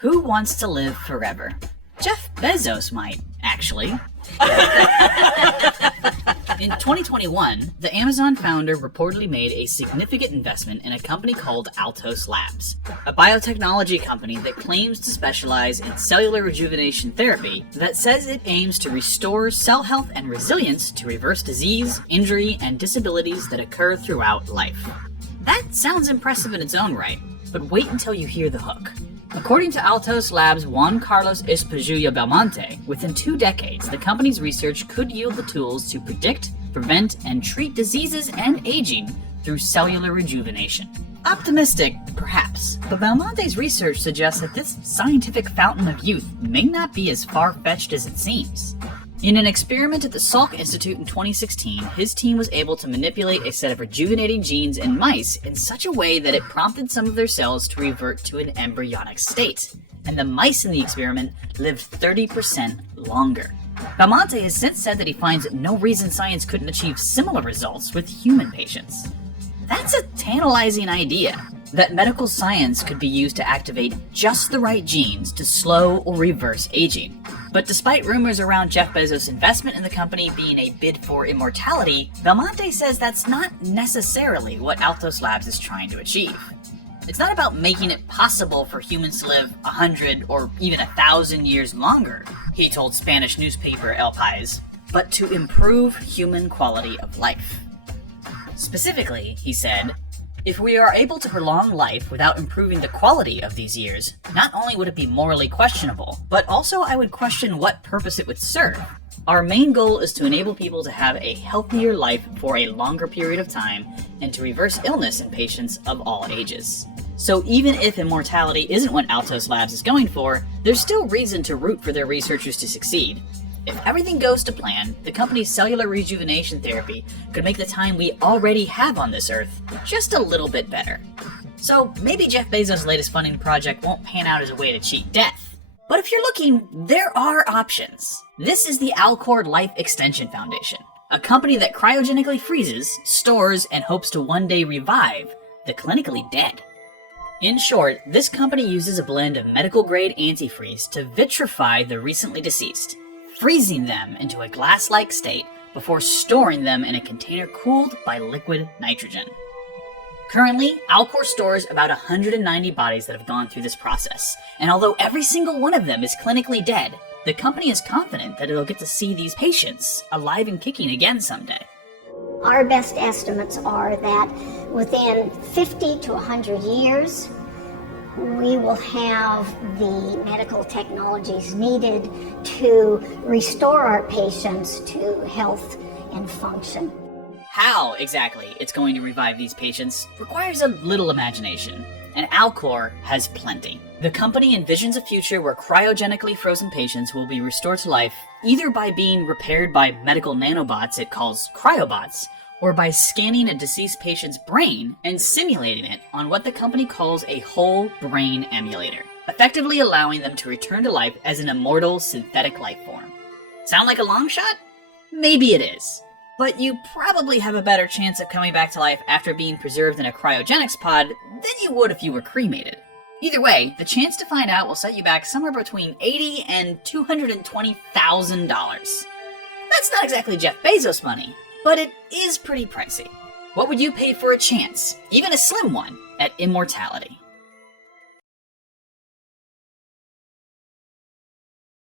Who wants to live forever? Jeff Bezos might, actually. In 2021, the Amazon founder reportedly made a significant investment in a company called Altos Labs, a biotechnology company that claims to specialize in cellular rejuvenation therapy that says it aims to restore cell health and resilience to reverse disease, injury, and disabilities that occur throughout life. That sounds impressive in its own right, but wait until you hear the hook. According to Altos Labs' Juan Carlos Espadilla Belmonte, within 2 decades, the company's research could yield the tools to predict, prevent, and treat diseases and aging through cellular rejuvenation. Optimistic, perhaps, but Belmonte's research suggests that this scientific fountain of youth may not be as far-fetched as it seems. In an experiment at the Salk Institute in 2016, his team was able to manipulate a set of rejuvenating genes in mice in such a way that it prompted some of their cells to revert to an embryonic state, and the mice in the experiment lived 30% longer. Belmonte has since said that he finds no reason science couldn't achieve similar results with human patients. That's a tantalizing idea, that medical science could be used to activate just the right genes to slow or reverse aging. But despite rumors around Jeff Bezos' investment in the company being a bid for immortality, Belmonte says that's not necessarily what Altos Labs is trying to achieve. It's not about making it possible for humans to live 100 or even 1,000 years longer, he told Spanish newspaper El País, but to improve human quality of life. Specifically, he said, if we are able to prolong life without improving the quality of these years, not only would it be morally questionable, but also I would question what purpose it would serve. Our main goal is to enable people to have a healthier life for a longer period of time and to reverse illness in patients of all ages. So even if immortality isn't what Altos Labs is going for, there's still reason to root for their researchers to succeed. If everything goes to plan, the company's cellular rejuvenation therapy could make the time we already have on this earth just a little bit better. So maybe Jeff Bezos' latest funding project won't pan out as a way to cheat death. But if you're looking, there are options. This is the Alcor Life Extension Foundation, a company that cryogenically freezes, stores, and hopes to one day revive the clinically dead. In short, this company uses a blend of medical-grade antifreeze to vitrify the recently deceased, freezing them into a glass-like state before storing them in a container cooled by liquid nitrogen. Currently, Alcor stores about 190 bodies that have gone through this process, and although every single one of them is clinically dead, the company is confident that it'll get to see these patients alive and kicking again someday. Our best estimates are that within 50 to 100 years, we will have the medical technologies needed to restore our patients to health and function. How exactly it's going to revive these patients requires a little imagination, and Alcor has plenty. The company envisions a future where cryogenically frozen patients will be restored to life either by being repaired by medical nanobots it calls cryobots, or by scanning a deceased patient's brain and simulating it on what the company calls a whole brain emulator, effectively allowing them to return to life as an immortal synthetic life form. Sound like a long shot? Maybe it is. But you probably have a better chance of coming back to life after being preserved in a cryogenics pod than you would if you were cremated. Either way, the chance to find out will set you back somewhere between $80,000 and $220,000. That's not exactly Jeff Bezos money, but it is pretty pricey. What would you pay for a chance, even a slim one, at immortality?